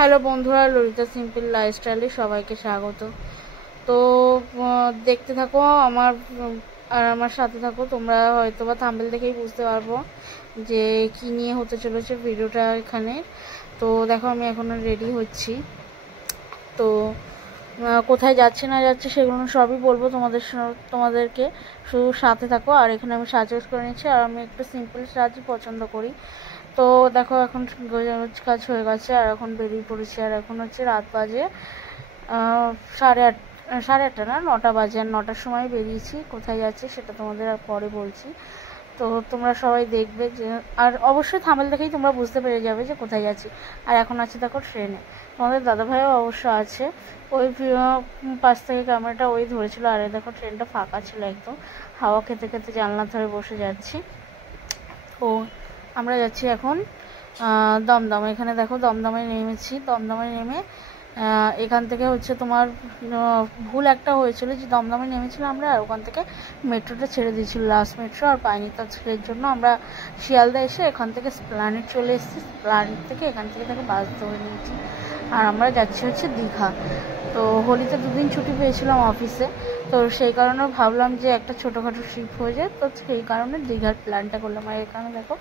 Hello বন্ধুরা, Lalita simple লাইফস্টাইলে সবাইকে স্বাগত। তো দেখতে থাকো আর আমার সাথে থাকো। তোমরা হয়তো বা থাম্বনেল দেখেই বুঝতে পারবো যে কি নিয়ে হতে চলেছে ভিডিওটা এখানে। তো দেখো, আমি এখন রেডি হচ্ছি। তো কোথায় যাচ্ছে না যাচ্ছে সেগুলো সবই বলবো তোমাদেরকে, শুধু সাথে থাকো। আর এখানে আমি সাজগোজ করে নিচ্ছি, আর আমি একটু সিম্পল সাজই পছন্দ করি। তো দেখো, এখন কাজ হয়ে গেছে আর এখন বেরিয়ে পড়েছি। আর এখন হচ্ছে রাত বাজে সাড়ে আটটা না, 9টা বাজে। আর 9টার সময় বেরিয়েছি। কোথায় যাচ্ছি সেটা তোমাদের আর পরে বলছি। তো তোমরা সবাই দেখবে যে, আর অবশ্যই থাম্বনেল দেখেই তোমরা বুঝতে পেরে যাবে যে কোথায় যাচ্ছি। আর এখন আছে দেখো ট্রেনে। তোমাদের দাদাভাইও অবশ্য আছে, ওই পাশ থেকে ক্যামেরাটা ওই ধরেছিল। আর দেখো ট্রেনটা ফাঁকা ছিল একদম, হাওয়া খেতে খেতে জানলার ধরে বসে যাচ্ছি। তো আমরা যাচ্ছি এখন দমদম। এখানে দেখো দমদমে নেমেছি। দমদমে নেমে এখান থেকে হচ্ছে তোমার ভুল একটা হয়েছিল যে দমদমে নেমেছিলাম আমরা, আর ওখান থেকে মেট্রোটা ছেড়ে দিয়েছিল, লাস্ট মেট্রো। আর পাইনি, তার জন্য আমরা শিয়ালদা এসে এখান থেকে স্প্ল্যানেড চলে এসেছি। স্প্ল্যানেড থেকে এখান থেকে বাস ধরে নিয়েছি। আর আমরা যাচ্ছি হচ্ছে দীঘা। তো হোলিতে 2 দিন ছুটি পেয়েছিলাম অফিসে, তো সেই কারণে ভাবলাম যে একটা ছোটোখাটো ট্রিপ হয়ে যায়। তো সেই কারণে দীঘার প্ল্যানটা করলাম। আর এখানে দেখো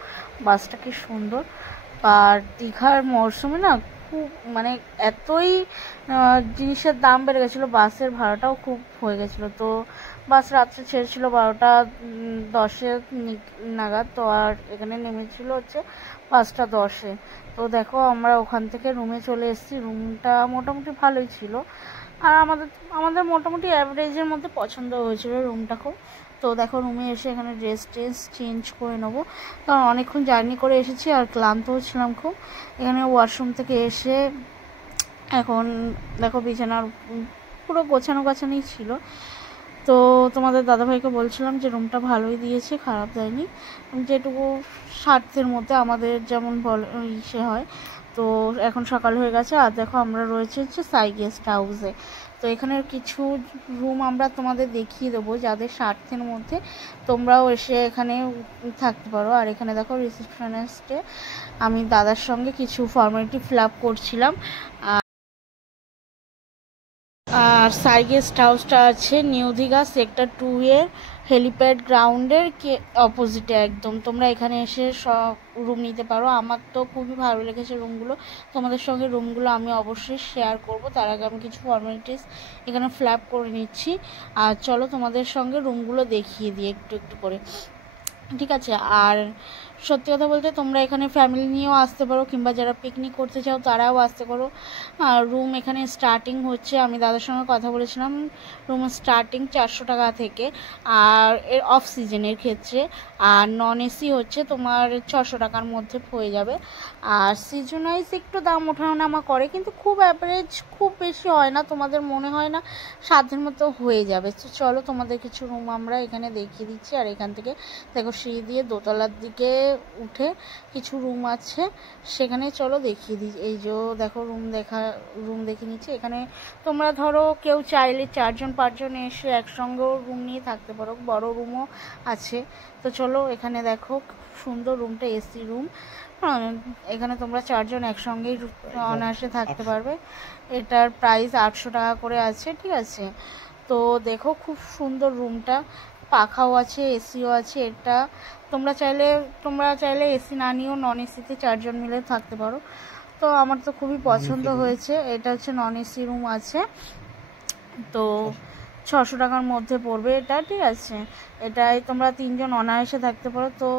বাসটা কি সুন্দর। আর দীঘার মরশুমে না খুব মানে এতই জিনিসের দাম বেড়ে গেছিলো, বাসের ভাড়াটাও খুব হয়ে গেছিলো। তো বাস রাত্রে ছেড়েছিল 12টা 10 নাগাদ। তো আর এখানে নেমেছিল হচ্ছে 5টা 10-এ। তো দেখো আমরা ওখান থেকে রুমে চলে এসেছি। রুমটা মোটামুটি ভালোই ছিল, আর আমাদের মোটামুটি অ্যাভারেজের মধ্যে পছন্দ হয়েছিল রুমটা খুব। তো দেখো রুমে এসে এখানে ড্রেস চেঞ্জ করে নেবো, কারণ অনেকক্ষণ জার্নি করে এসেছি আর ক্লান্তও ছিলাম খুব। এখানে ওয়াশরুম থেকে এসে এখন দেখো বিছানার পুরো গোছানোই ছিল। তো তোমাদের দাদাভাইকে বলছিলাম যে রুমটা ভালোই দিয়েছে, খারাপ দেয়নি, যেটুকু স্বার্থের মধ্যে আমাদের যেমন ইসে হয়। তো এখন সকাল হয়ে গেছে। আর দেখো আমরা রয়েছে হচ্ছে সাই গেস্ট হাউসে। তো এখানের কিছু রুম আমরা তোমাদের দেখিয়ে দেবো যাদের স্বার্থের মধ্যে, তোমরাও এসে এখানে থাকতে পারো। আর এখানে দেখো রিসেপশনিস্টে আমি দাদার সঙ্গে কিছু ফর্মালিটি ফিল আপ করছিলাম। আর সাই গেস্ট হাউসটা আছে নিউ দীঘা সেক্টর 2 এর হেলিপ্যাড গ্রাউন্ডের অপোজিটে একদম। তোমরা এখানে এসে সব রুম নিতে পারো। আমার তো খুবই ভালো লেগেছে রুমগুলো। তোমাদের সঙ্গে রুমগুলো আমি অবশ্যই শেয়ার করব। তার আগে আমি কিছু ফর্মালিটিস এখানে ফিল আপ করে নিচ্ছি। আর চলো তোমাদের সঙ্গে রুমগুলো দেখিয়ে দিই একটু একটু করে, ঠিক আছে? আর সত্যি কথা বলতে তোমরা এখানে ফ্যামিলি নিয়েও আসতে পারো, কিংবা যারা পিকনিক করতে চাও তারাও আসতে পারো। আর রুম এখানে স্টার্টিং হচ্ছে, আমি দাদার সঙ্গে কথা বলেছিলাম, রুম স্টার্টিং 400 টাকা থেকে, আর এর অফ সিজনের ক্ষেত্রে। আর নন এসি হচ্ছে তোমার 600 টাকার মধ্যে হয়ে যাবে। আর সিজন ওয়াইজ একটু দাম ওঠানামা করে, কিন্তু খুব অ্যাভারেজ, খুব বেশি হয় না। তোমাদের মনে হয় না সাধ্যের মতো হয়ে যাবে। তো চলো তোমাদের কিছু রুম আমরা এখানে দেখিয়ে দিচ্ছি। আর এখান থেকে দেখো সিঁড়ি দিয়ে দোতলার দিকে উঠে কিছু রুম আছে, সেখানে চলো দেখিয়ে দিই। এই যে দেখো রুম দেখে নিচ্ছি। এখানে তোমরা ধরো কেউ চাইলে 4জন 5জন এসে একসঙ্গেও রুম নিয়ে থাকতে পারো, বড় রুমও আছে। তো চলো এখানে দেখো সুন্দর রুমটা, এসি রুম। এখানে তোমরা 4জন একসঙ্গেই অনায়াসে থাকতে পারবে। এটার প্রাইস 800 টাকা করে আছে, ঠিক আছে? তো দেখো খুব সুন্দর রুমটা, পাখাও আছে, এসিও আছে। এটা তোমরা চাইলে এসি না নিয়েও নন এসিতে 4জন মিলে থাকতে পারো। তো আমার তো খুবই পছন্দ হয়েছে। এটা হচ্ছে নন এসি রুম আছে। তো 600 টাকার মধ্যে পড়বে এটা, ঠিক আছে? এটাই তোমরা 3জন অনায়াসে থাকতে পারো। তো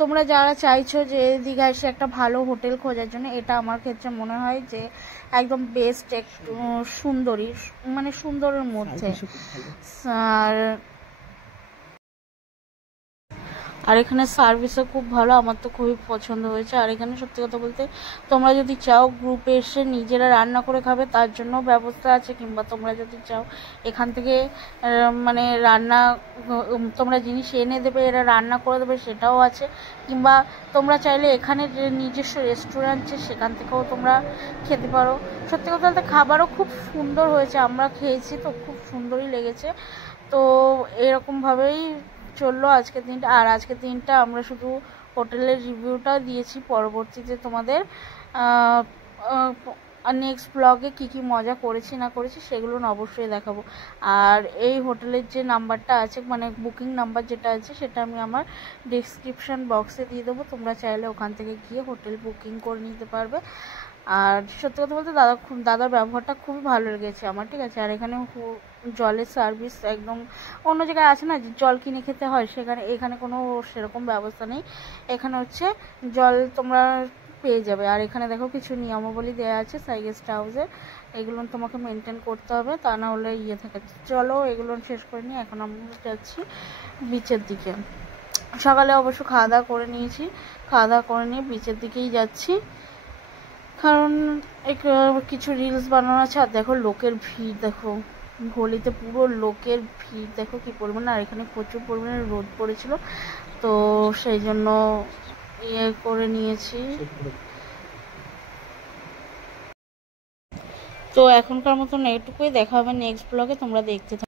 তোমরা যারা চাইছো যে দীঘা এসে একটা ভালো হোটেল খোঁজার জন্য, এটা আমার ক্ষেত্রে মনে হয় যে একদম বেস্ট, একটু সুন্দরী, মানে সুন্দরের মধ্যে। আর এখানে সার্ভিসও খুব ভালো, আমার তো খুবই পছন্দ হয়েছে। আর এখানে সত্যি কথা বলতে তোমরা যদি চাও গ্রুপে এসে নিজেরা রান্না করে খাবে, তার জন্য ব্যবস্থা আছে। কিংবা তোমরা যদি চাও এখান থেকে মানে রান্না, তোমরা জিনিস এনে দেবে, এরা রান্না করে দেবে, সেটাও আছে। কিংবা তোমরা চাইলে এখানে যে নিজস্ব রেস্টুরেন্ট আছে সেখান থেকেও তোমরা খেতে পারো। সত্যি কথা বলতে খাবারও খুব সুন্দর হয়েছে, আমরা খেয়েছি তো খুব সুন্দরই লেগেছে। তো এরকমভাবেই চললো আজকের দিনটা। আর আজকের দিনটা আমরা শুধু হোটেলের রিভিউটা দিয়েছি, পরবর্তীতে তোমাদের আর নেক্সট ব্লগে কী কী মজা করেছি না করেছি সেগুলো অবশ্যই দেখাবো। আর এই হোটেলের যে নাম্বারটা আছে, মানে বুকিং নাম্বার যেটা আছে, সেটা আমি আমার ডিসক্রিপশান বক্সে দিয়ে দেবো। তোমরা চাইলে ওখান থেকে গিয়ে হোটেল বুকিং করে নিতে পারবে। আর সত্যি কথা বলতে দাদার ব্যবহারটা খুবই ভালো লেগেছে আমার, ঠিক আছে। আর এখানে জলের সার্ভিস একদম, অন্য জায়গায় আছে না যে জল কিনে খেতে হয়, এখানে কোনো সেরকম ব্যবস্থা নেই। এখানে হচ্ছে জল তোমরা পেয়ে যাবে। আর এখানে দেখো কিছু নিয়মাবলী দেওয়া আছে গেস্ট হাউসের, এগুলো তোমাকে মেনটেন করতে হবে, তা না হলে থাকে। চলো এগুলো শেষ করে নিই, এখন আমরা যাচ্ছি বিচের দিকে। সকালে অবশ্য খাওয়া দাওয়া করে নিয়েছি, খাওয়া দাওয়া করে নিয়ে বিচের দিকেই যাচ্ছি, কারণ কিছু রিলস বানানো আছে। আর দেখো লোকের ভিড়, দেখো হোলিতে পুরো লোকের ভিড় দেখো কি পরিমাণ। আর এখানে প্রচুর পরিমাণে রোদ পড়েছিল, তো সেই জন্য করে নিয়েছি। তো এখনকার মতন এইটুকুই, দেখা হবে নেক্সট ব্লগে, তোমরা দেখতে থাকো।